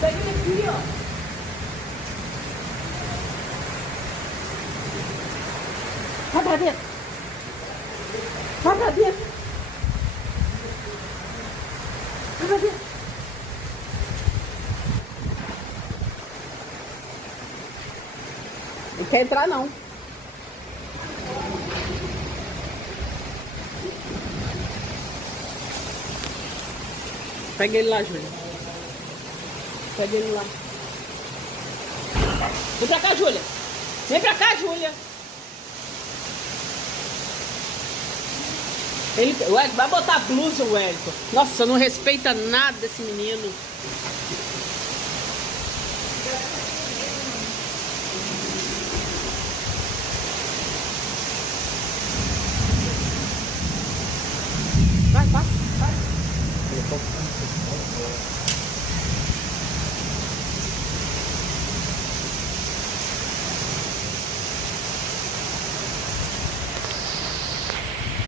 Pega ele aqui, ó. Vai pra dentro. Vai pra dentro. Vai pra dentro. Não quer entrar, não. Pega ele lá, Júlia. Pega ele lá. Vem pra cá, Júlia. Vem pra cá, Júlia. O Wellington, vai botar blusa, Wellington. Nossa, não respeita nada desse menino.